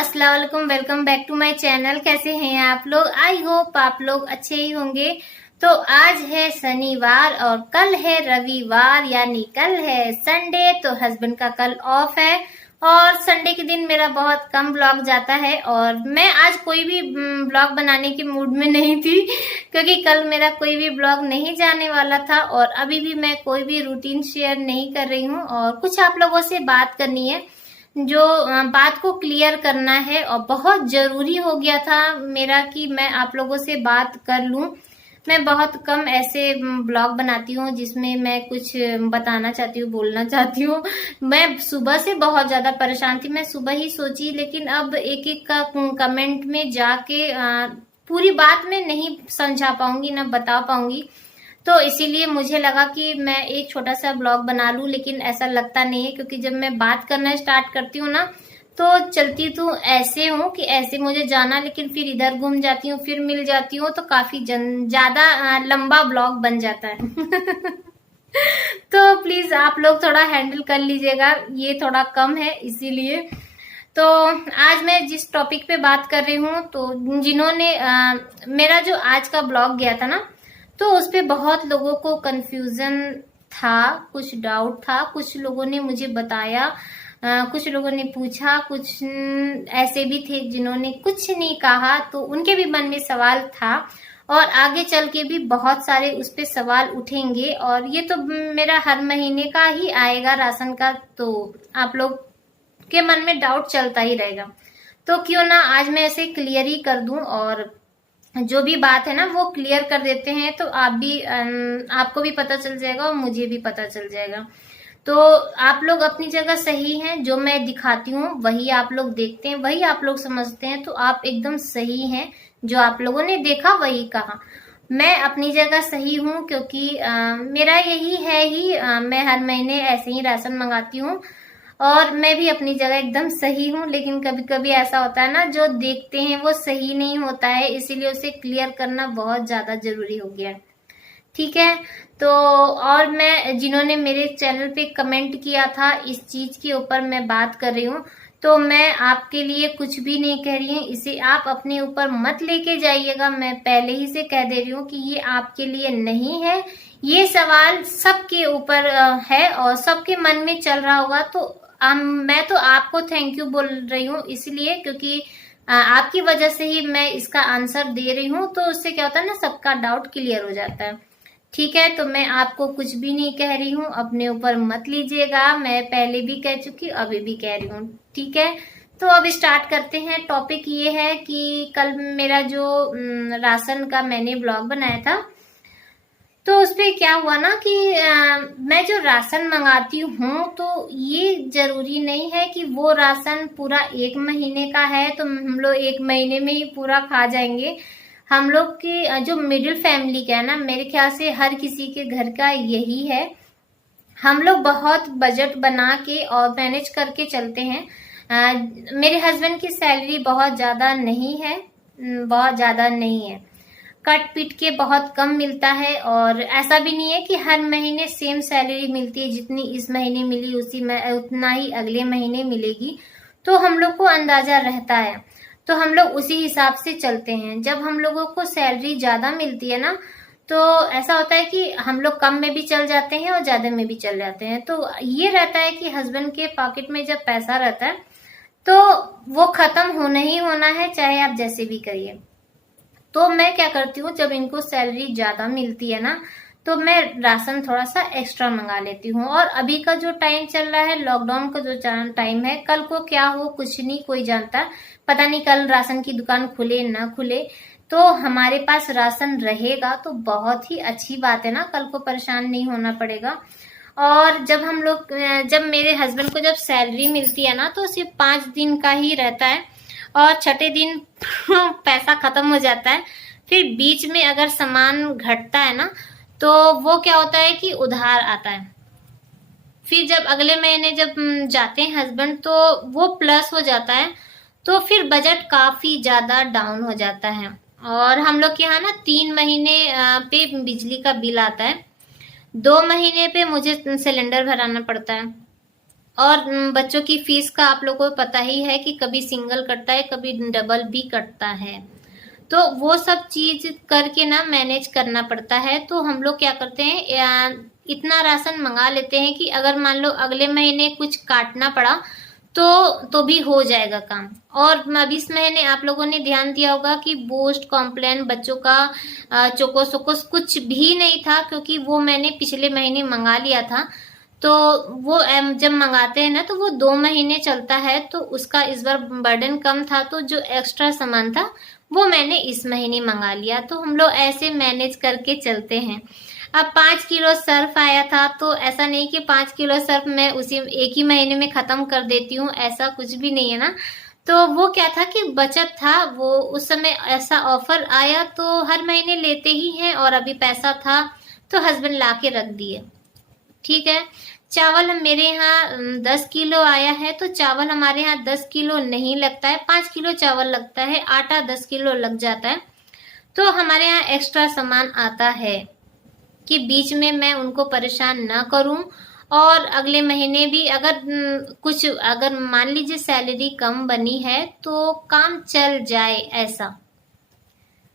अस्सलाम वालेकुम, welcome back to my channel. कैसे हैं आप लोग? आई होप आप लोग अच्छे ही होंगे। तो आज है शनिवार और कल है रविवार, यानी कल है संडे। तो हस्बैंड का कल ऑफ है और संडे के दिन मेरा बहुत कम ब्लॉग जाता है और मैं आज कोई भी ब्लॉग बनाने के मूड में नहीं थी क्योंकि कल मेरा कोई भी ब्लॉग नहीं जाने वाला था और अभी भी मैं कोई भी रूटीन शेयर नहीं कर रही हूँ और कुछ आप लोगों से बात करनी है, जो बात को क्लियर करना है और बहुत जरूरी हो गया था मेरा कि मैं आप लोगों से बात कर लूं। मैं बहुत कम ऐसे ब्लॉग बनाती हूँ जिसमें मैं कुछ बताना चाहती हूँ, बोलना चाहती हूँ। मैं सुबह से बहुत ज्यादा परेशान थी, मैं सुबह ही सोची, लेकिन अब एक एक का कमेंट में जाके पूरी बात में नहीं समझा पाऊंगी, ना बता पाऊंगी। तो इसीलिए मुझे लगा कि मैं एक छोटा सा ब्लॉग बना लूं, लेकिन ऐसा लगता नहीं है क्योंकि जब मैं बात करना स्टार्ट करती हूँ ना तो चलती तो ऐसे हूँ कि ऐसे मुझे जाना, लेकिन फिर इधर घूम जाती हूँ, फिर मिल जाती हूँ, तो काफी ज्यादा लंबा ब्लॉग बन जाता है। तो प्लीज आप लोग थोड़ा हैंडल कर लीजिएगा, ये थोड़ा कम है इसीलिए। तो आज मैं जिस टॉपिक पे बात कर रही हूँ, तो जिन्होंने मेरा जो आज का ब्लॉग गया था ना, तो उस पे बहुत लोगों को कंफ्यूजन था, कुछ डाउट था, कुछ लोगों ने मुझे बताया, कुछ लोगों ने पूछा, कुछ ऐसे भी थे जिन्होंने कुछ नहीं कहा, तो उनके भी मन में सवाल था और आगे चल के भी बहुत सारे उस पे सवाल उठेंगे और ये तो मेरा हर महीने का ही आएगा राशन का, तो आप लोग के मन में डाउट चलता ही रहेगा। तो क्यों ना आज मैं ऐसे क्लियर ही कर दूं और जो भी बात है ना वो क्लियर कर देते हैं, तो आप भी आपको भी पता चल जाएगा और मुझे भी पता चल जाएगा। तो आप लोग अपनी जगह सही हैं, जो मैं दिखाती हूँ वही आप लोग देखते हैं, वही आप लोग समझते हैं, तो आप एकदम सही हैं। जो आप लोगों ने देखा वही कहा। मैं अपनी जगह सही हूँ क्योंकि मेरा यही है ही, मैं हर महीने ऐसे ही राशन मंगाती हूँ और मैं भी अपनी जगह एकदम सही हूँ। लेकिन कभी कभी ऐसा होता है ना, जो देखते हैं वो सही नहीं होता है, इसीलिए उसे क्लियर करना बहुत ज्यादा जरूरी हो गया है। ठीक है। तो और मैं जिन्होंने मेरे चैनल पे कमेंट किया था इस चीज के ऊपर मैं बात कर रही हूँ, तो मैं आपके लिए कुछ भी नहीं कह रही हूँ, इसे आप अपने ऊपर मत लेके जाइएगा। मैं पहले ही से कह दे रही हूँ कि ये आपके लिए नहीं है। ये सवाल सबके ऊपर है और सबके मन में चल रहा होगा। तो मैं तो आपको थैंक यू बोल रही हूँ इसलिए क्योंकि आपकी वजह से ही मैं इसका आंसर दे रही हूँ, तो उससे क्या होता है ना, सबका डाउट क्लियर हो जाता है। ठीक है। तो मैं आपको कुछ भी नहीं कह रही हूँ, अपने ऊपर मत लीजिएगा। मैं पहले भी कह चुकी, अभी भी कह रही हूँ। ठीक है। तो अब स्टार्ट करते हैं। टॉपिक ये है कि कल मेरा जो राशन का मैंने ब्लॉग बनाया था, तो उसपे क्या हुआ ना कि मैं जो राशन मंगाती हूँ तो ये जरूरी नहीं है कि वो राशन पूरा एक महीने का है तो हम लोग एक महीने में ही पूरा खा जाएंगे। हम लोग की जो मिडिल फैमिली का है ना, मेरे ख्याल से हर किसी के घर का यही है। हम लोग बहुत बजट बना के और मैनेज करके चलते हैं। मेरे हस्बैंड की सैलरी बहुत ज्यादा नहीं है, बहुत ज्यादा नहीं है, कट पीट के बहुत कम मिलता है और ऐसा भी नहीं है कि हर महीने सेम सैलरी मिलती है, जितनी इस महीने मिली उसी में उतना ही अगले महीने मिलेगी। तो हम लोग को अंदाजा रहता है, तो हम लोग उसी हिसाब से चलते हैं। जब हम लोगों को सैलरी ज्यादा मिलती है ना, तो ऐसा होता है कि हम लोग कम में भी चल जाते हैं और ज्यादा में भी चल जाते हैं। तो ये रहता है कि हस्बैंड के पॉकेट में जब पैसा रहता है तो वो खत्म होना ही होना है, चाहे आप जैसे भी करिए। तो मैं क्या करती हूँ, जब इनको सैलरी ज्यादा मिलती है ना, तो मैं राशन थोड़ा सा एक्स्ट्रा मंगा लेती हूँ। और अभी का जो टाइम चल रहा है, लॉकडाउन का जो टाइम है, कल को क्या हो कुछ नहीं कोई जानता, पता नहीं कल राशन की दुकान खुले ना खुले। तो हमारे पास राशन रहेगा तो बहुत ही अच्छी बात है ना, कल को परेशान नहीं होना पड़ेगा। और जब हम लोग जब मेरे हस्बैंड को जब सैलरी मिलती है ना, तो सिर्फ 5 दिन का ही रहता है और छठे दिन पैसा खत्म हो जाता है। फिर बीच में अगर सामान घटता है ना, तो वो क्या होता है कि उधार आता है। फिर जब अगले महीने जब जाते हैं हस्बैंड, तो वो प्लस हो जाता है, तो फिर बजट काफी ज्यादा डाउन हो जाता है। और हम लोग के यहाँ ना 3 महीने पे बिजली का बिल आता है, 2 महीने पे मुझे सिलेंडर भराना पड़ता है और बच्चों की फीस का आप लोगों को पता ही है कि कभी सिंगल कटता है, कभी डबल भी कटता है। तो वो सब चीज करके ना मैनेज करना पड़ता है। तो हम लोग क्या करते हैं, इतना राशन मंगा लेते हैं कि अगर मान लो अगले महीने कुछ काटना पड़ा तो भी हो जाएगा काम। और अब इस महीने आप लोगों ने ध्यान दिया होगा कि बूस्ट कॉम्प्लेन बच्चों का चोको सोकोस कुछ भी नहीं था, क्योंकि वो मैंने पिछले महीने मंगा लिया था। तो वो जब मंगाते हैं ना तो वो 2 महीने चलता है, तो उसका इस बार बर्डन कम था, तो जो एक्स्ट्रा सामान था वो मैंने इस महीने मंगा लिया। तो हम लोग ऐसे मैनेज करके चलते हैं। अब 5 किलो सर्फ आया था, तो ऐसा नहीं कि 5 किलो सर्फ मैं उसी एक ही महीने में खत्म कर देती हूँ, ऐसा कुछ भी नहीं है ना। तो वो क्या था कि बचत था, वो उस समय ऐसा ऑफर आया तो हर महीने लेते ही हैं, और अभी पैसा था तो हस्बैंड ला के रख दिए। ठीक है। चावल मेरे यहाँ 10 किलो आया है, तो चावल हमारे यहाँ 10 किलो नहीं लगता है, 5 किलो चावल लगता है, आटा 10 किलो लग जाता है। तो हमारे यहाँ एक्स्ट्रा सामान आता है कि बीच में मैं उनको परेशान ना करूं, और अगले महीने भी अगर कुछ अगर मान लीजिए सैलरी कम बनी है तो काम चल जाए ऐसा।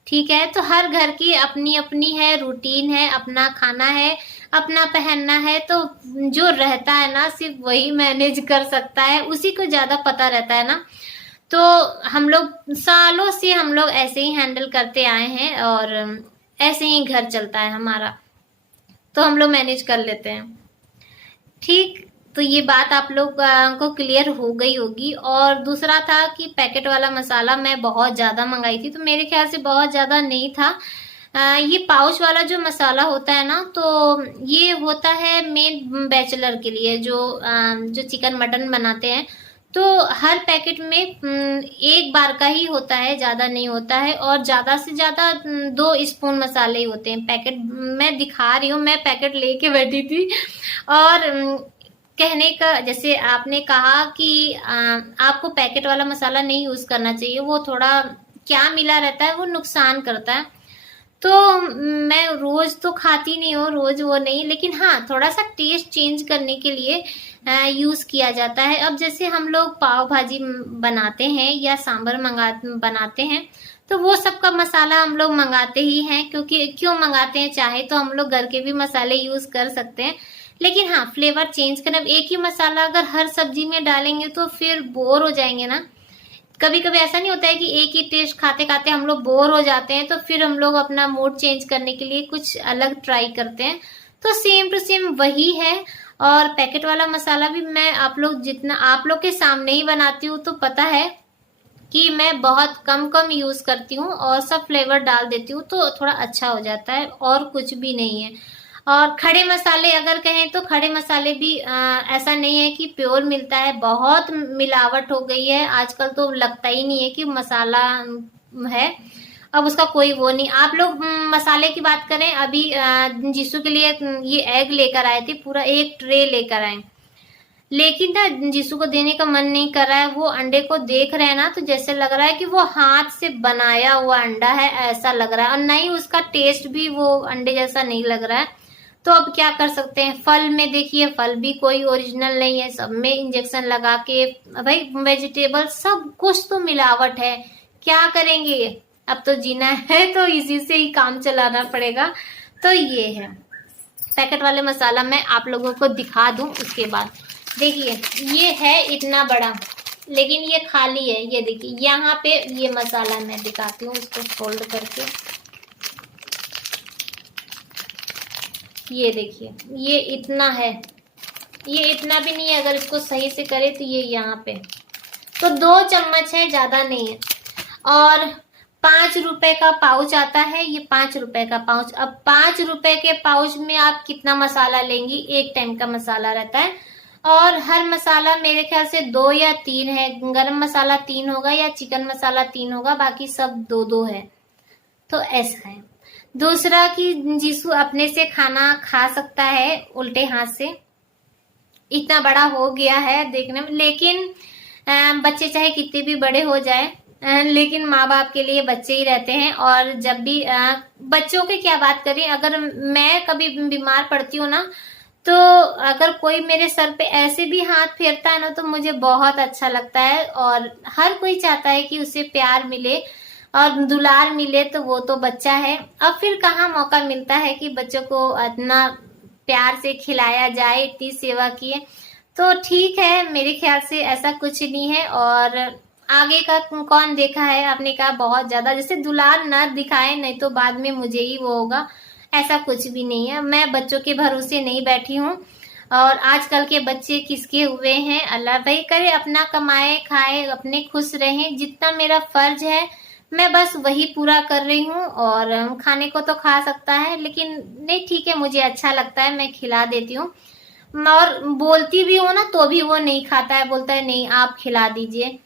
ठीक है। तो हर घर की अपनी अपनी है, रूटीन है, अपना खाना है, अपना पहनना है, तो जो रहता है ना सिर्फ वही मैनेज कर सकता है, उसी को ज्यादा पता रहता है ना। तो हम लोग सालों से हम लोग ऐसे ही हैंडल करते आए हैं, और ऐसे ही घर चलता है हमारा, तो हम लोग मैनेज कर लेते हैं। ठीक। तो ये बात आप लोग को क्लियर हो गई होगी। और दूसरा था कि पैकेट वाला मसाला मैं बहुत ज्यादा मंगाई थी, तो मेरे ख्याल से बहुत ज्यादा नहीं था। ये पाउच वाला जो मसाला होता है ना, तो ये होता है मेन बैचलर के लिए, जो चिकन मटन बनाते हैं। तो हर पैकेट में एक बार का ही होता है, ज्यादा नहीं होता है, और ज्यादा से ज्यादा 2 स्पून मसाले ही होते हैं। पैकेट मैं दिखा रही हूँ, मैं पैकेट लेके बैठी थी। और कहने का जैसे आपने कहा कि आपको पैकेट वाला मसाला नहीं यूज करना चाहिए, वो थोड़ा क्या मिला रहता है वो नुकसान करता है। तो मैं रोज तो खाती नहीं हूँ, रोज वो नहीं, लेकिन हाँ थोड़ा सा टेस्ट चेंज करने के लिए यूज किया जाता है। अब जैसे हम लोग पाव भाजी बनाते हैं या सांभर बनाते हैं, तो वो सब का मसाला हम लोग मंगाते ही हैं, क्योंकि क्यों मंगाते हैं, चाहे तो हम लोग घर के भी मसाले यूज कर सकते हैं, लेकिन हाँ फ्लेवर चेंज करना। एक ही मसाला अगर हर सब्जी में डालेंगे तो फिर बोर हो जाएंगे ना। कभी कभी ऐसा नहीं होता है कि एक ही टेस्ट खाते खाते हम लोग बोर हो जाते हैं, तो फिर हम लोग अपना मूड चेंज करने के लिए कुछ अलग ट्राई करते हैं। तो सेम टू सेम वही है। और पैकेट वाला मसाला भी मैं आप लोग के सामने ही बनाती हूँ, तो पता है कि मैं बहुत कम कम यूज करती हूँ और सब फ्लेवर डाल देती हूँ, तो थोड़ा अच्छा हो जाता है, और कुछ भी नहीं है। और खड़े मसाले अगर कहें तो खड़े मसाले भी ऐसा नहीं है कि प्योर मिलता है, बहुत मिलावट हो गई है आजकल, तो लगता ही नहीं है कि मसाला है। अब उसका कोई वो नहीं। आप लोग मसाले की बात करें, अभी जीसू के लिए ये एग लेकर आए थे, पूरा एक ट्रे लेकर आए, लेकिन ना जीसू को देने का मन नहीं कर रहा है। वो अंडे को देख रहे हैं ना, तो जैसे लग रहा है कि वो हाथ से बनाया हुआ अंडा है, ऐसा लग रहा है, और नहीं उसका टेस्ट भी वो अंडे जैसा नहीं लग रहा है। तो अब क्या कर सकते हैं। फल में देखिए, फल भी कोई ओरिजिनल नहीं है, सब में इंजेक्शन लगा के, भाई वेजिटेबल सब कुछ तो मिलावट है, क्या करेंगे। अब तो जीना है तो इसी से ही काम चलाना पड़ेगा। तो ये है पैकेट वाले मसाला, मैं आप लोगों को दिखा दूं उसके बाद। देखिए ये है इतना बड़ा, लेकिन ये खाली है। ये देखिए यहाँ पे ये मसाला मैं दिखाती हूँ, इसको फोल्ड करके। ये देखिए ये इतना है, ये इतना भी नहीं है, अगर इसको सही से करे तो ये यहाँ पे तो 2 चम्मच है, ज्यादा नहीं है। और 5 रुपए का पाउच आता है, ये 5 रुपए का पाउच। अब 5 रुपए के पाउच में आप कितना मसाला लेंगी, एक टाइम का मसाला रहता है, और हर मसाला मेरे ख्याल से 2 या 3 है। गरम मसाला 3 होगा या चिकन मसाला 3 होगा, बाकी सब 2-2 है। तो ऐसा है। दूसरा कि जीसू अपने से खाना खा सकता है उल्टे हाथ से, इतना बड़ा हो गया है देखने में। लेकिन बच्चे चाहे कितने भी बड़े हो जाए, लेकिन माँ बाप के लिए बच्चे ही रहते हैं। और जब भी बच्चों की क्या बात करें, अगर मैं कभी बीमार पड़ती हूँ ना, तो अगर कोई मेरे सर पे ऐसे भी हाथ फेरता है ना तो मुझे बहुत अच्छा लगता है। और हर कोई चाहता है कि उसे प्यार मिले और दुलार मिले, तो वो तो बच्चा है। अब फिर कहाँ मौका मिलता है कि बच्चों को इतना प्यार से खिलाया जाए, इतनी सेवा किए। तो ठीक है, मेरे ख्याल से ऐसा कुछ नहीं है। और आगे का कौन देखा है, आपने कहा बहुत ज्यादा जैसे दुलार न दिखाए नहीं तो बाद में मुझे ही वो होगा, ऐसा कुछ भी नहीं है। मैं बच्चों के भरोसे नहीं बैठी हूँ। और आजकल के बच्चे किसके हुए हैं, अल्लाह भाई करे, अपना कमाए खाए, अपने खुश रहें। जितना मेरा फर्ज है मैं बस वही पूरा कर रही हूँ। और खाने को तो खा सकता है, लेकिन नहीं, ठीक है, मुझे अच्छा लगता है, मैं खिला देती हूँ। और बोलती भी हूँ ना तो भी वो नहीं खाता है, बोलता है नहीं आप खिला दीजिए।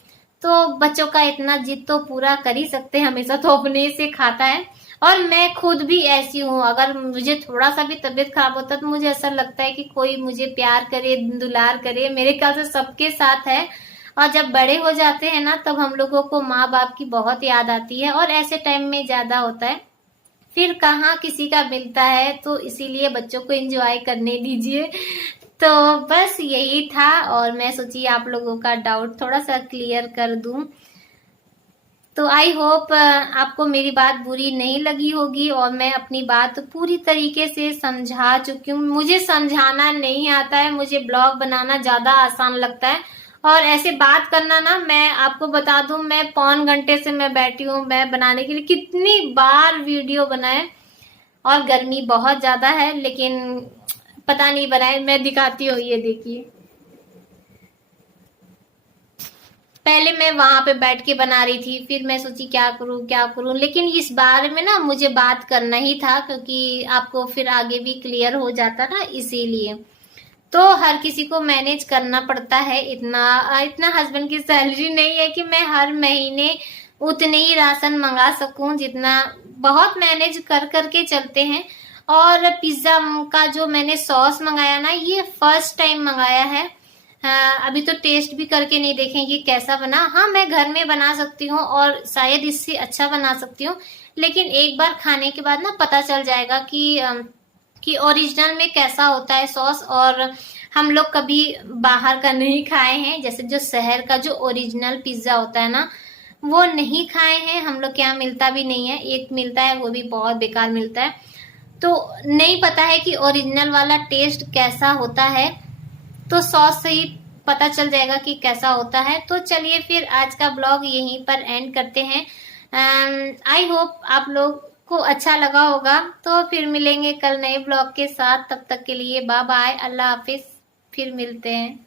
तो बच्चों का इतना जिद तो पूरा कर ही सकते हैं, हमेशा तो अपने से खाता है। और मैं खुद भी ऐसी हूँ, अगर मुझे थोड़ा सा भी तबीयत खराब होता है तो मुझे ऐसा लगता है कि कोई मुझे प्यार करे, दुलार करे। मेरे ख्याल से सबके साथ है। और जब बड़े हो जाते हैं ना तब हम लोगों को माँ बाप की बहुत याद आती है, और ऐसे टाइम में ज्यादा होता है। फिर कहाँ किसी का मिलता है, तो इसीलिए बच्चों को एंजॉय करने दीजिए। तो बस यही था, और मैं सोची आप लोगों का डाउट थोड़ा सा क्लियर कर दूं। तो आई होप आपको मेरी बात बुरी नहीं लगी होगी, और मैं अपनी बात पूरी तरीके से समझा चुकी हूँ। मुझे समझाना नहीं आता है, मुझे ब्लॉग बनाना ज्यादा आसान लगता है। और ऐसे बात करना ना, मैं आपको बता दूं, मैं पौन घंटे से मैं बैठी हूँ, मैं बनाने के लिए कितनी बार वीडियो बनाए। और गर्मी बहुत ज्यादा है, लेकिन पता नहीं बनाए, मैं दिखाती हूँ, ये देखिए। पहले मैं वहां पे बैठ के बना रही थी, फिर मैं सोची क्या करूं क्या करूं, लेकिन इस बारे में ना मुझे बात करना ही था, क्योंकि आपको फिर आगे भी क्लियर हो जाता ना, इसीलिए। तो हर किसी को मैनेज करना पड़ता है, इतना इतना हस्बैंड की सैलरी नहीं है कि मैं हर महीने उतने ही राशन मंगा सकूं जितना, बहुत मैनेज कर करके चलते हैं। और पिज्जा का जो मैंने सॉस मंगाया ना, ये फर्स्ट टाइम मंगाया है। अभी तो टेस्ट भी करके नहीं देखेंगे कैसा बना। हाँ, मैं घर में बना सकती हूँ और शायद इससे अच्छा बना सकती हूँ, लेकिन एक बार खाने के बाद ना पता चल जाएगा कि ओरिजिनल में कैसा होता है सॉस। और हम लोग कभी बाहर का नहीं खाए हैं, जैसे जो शहर का जो ओरिजिनल पिज्जा होता है ना, वो नहीं खाए हैं हम लोग के यहाँ, मिलता भी नहीं है। एक मिलता है, वो भी बहुत बेकार मिलता है। तो नहीं पता है कि ओरिजिनल वाला टेस्ट कैसा होता है। तो सॉस से ही पता चल जाएगा कि कैसा होता है। तो चलिए फिर आज का ब्लॉग यहीं पर एंड करते हैं। आई होप आप लोग को अच्छा लगा होगा। तो फिर मिलेंगे कल नए ब्लॉग के साथ, तब तक के लिए बाय बाय, अल्लाह हाफिज, फिर मिलते हैं।